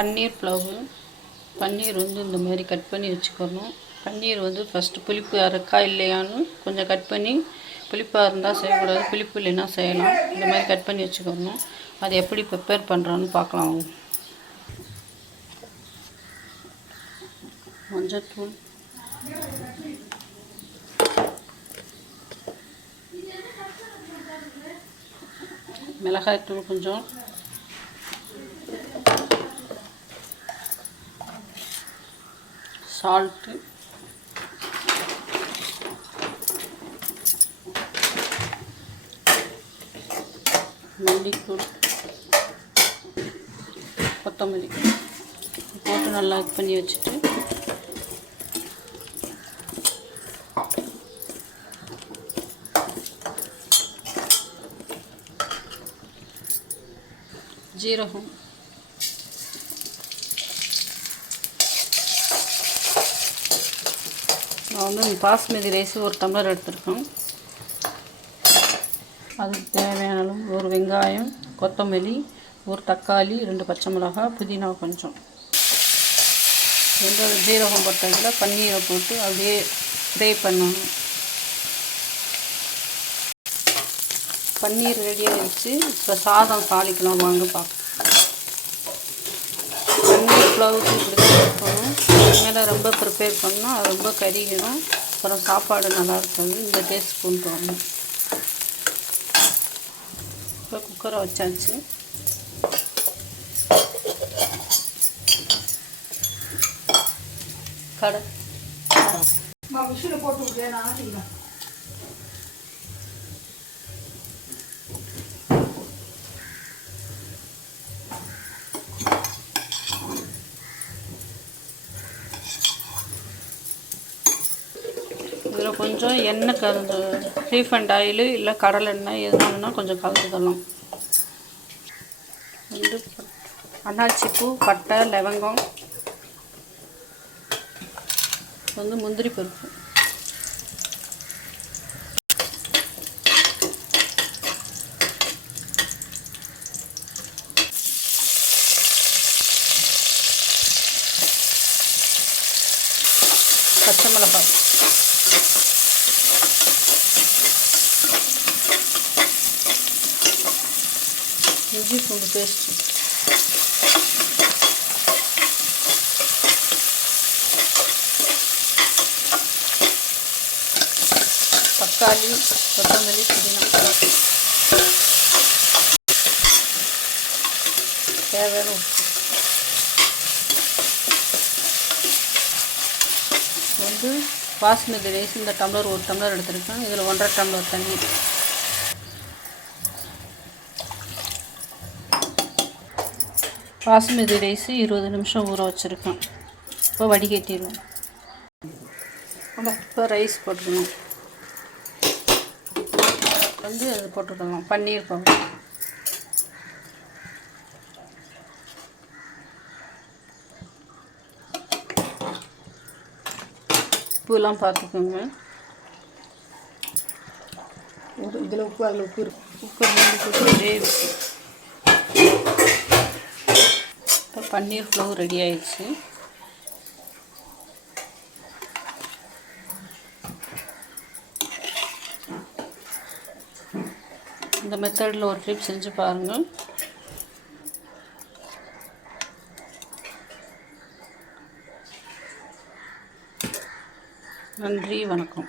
பன்னீர் புலவு. பன்னீர் வந்து இந்த மாதிரி கட் பண்ணி வச்சுக்கணும். பன்னீர் வந்து ஃபஸ்ட்டு புளிப்பு இருக்கா இல்லையான்னு கொஞ்சம் கட் பண்ணி புளிப்பாக இருந்தால் செய்யக்கூடாது புளிப்பு இல்லைன்னா செய்யலாம். இந்த மாதிரி கட் பண்ணி வச்சுக்கணும். அது எப்படி ப்ரிப்பேர் பண்ணுறான்னு பார்க்கலாம் வாங்க. மஞ்சத்தூள். மிளகாய்த்தூள் கொஞ்சம். சால்ட்டு மல்லித்தூள் கொத்தமல்லி. போட்டு நல்லா இது பண்ணி வச்சுட்டு. ஜீரகம். நான் வந்து பாஸ்மதி ரைஸ் ஒரு டம்ளர் எடுத்திருக்கேன் அதுக்கு தேவையான அளவு ஒரு வெங்காயம் கொத்தமல்லி ஒரு தக்காளி ரெண்டு பச்சை மிளகாய் புதினா கொஞ்சம். ரெண்டு ஜீரகம் பட்டதில் பன்னீரை போட்டு அப்படியே ஃப்ரை பண்ணணும். பன்னீர் ரெடி வச்சு இப்போ சாதம் தாளிக்கலாம் வாங்க பார்ப்போம் பன்னீர் புலாவுக்கு இப்படி மேலே ரொம்ப ப்ரிப்பேர் பண்ணால் அது ரொம்ப கறிகணும் அப்புறம் சாப்பாடு நல்லா இருக்காது. இந்த டேஸ்ட் கொண்டு வரணும் இப்போ குக்கரை வச்சாச்சு. கடை. போட்டு இதில் கொஞ்சம் எண்ணெய் கலந்து ரீஃபண்ட் ஆயில் இல்லை கடலெண்ணெய் எதுனாலும்னா கொஞ்சம் கலந்துக்கலாம் வந்து அன்னாச்சி பூ பட்டை லவங்கம். வந்து முந்திரி பருப்பு. பச்சை மிளகாய். இஞ்சி பூண்டு பேஸ்ட்டு தக்காளி கொத்தமல்லி புதினா தேவையான உப்பு வந்து பாஸ்மதி ரைஸ் இந்த டம்ளர் ஒரு டம்ளர் எடுத்திருக்கேன் இதில் ஒன்றரை டம்ளர் தண்ணி பாஸ்மதி ரைஸ் இருபது நிமிஷம் ஊற வச்சுருக்கேன். இப்போ வடிகட்டிடுவோம் இப்போ ரைஸ் போட்டுக்கணும். வந்து அது போட்டுக்கலாம். பன்னீர் பவுடர் உப்புலாம் பார்த்துக்கோங்க. இதில் உப்பு அதில் உப்பு இருக்கு. உப்பு இதே இருக்குது வேவிச்சு இப்போ பன்னீர் ஃப்ளோ ரெடி ஆயிடுச்சு. இந்த மெத்தடில் ஒரு ட்ரிப் செஞ்சு பாருங்கள் நன்றி வணக்கம்.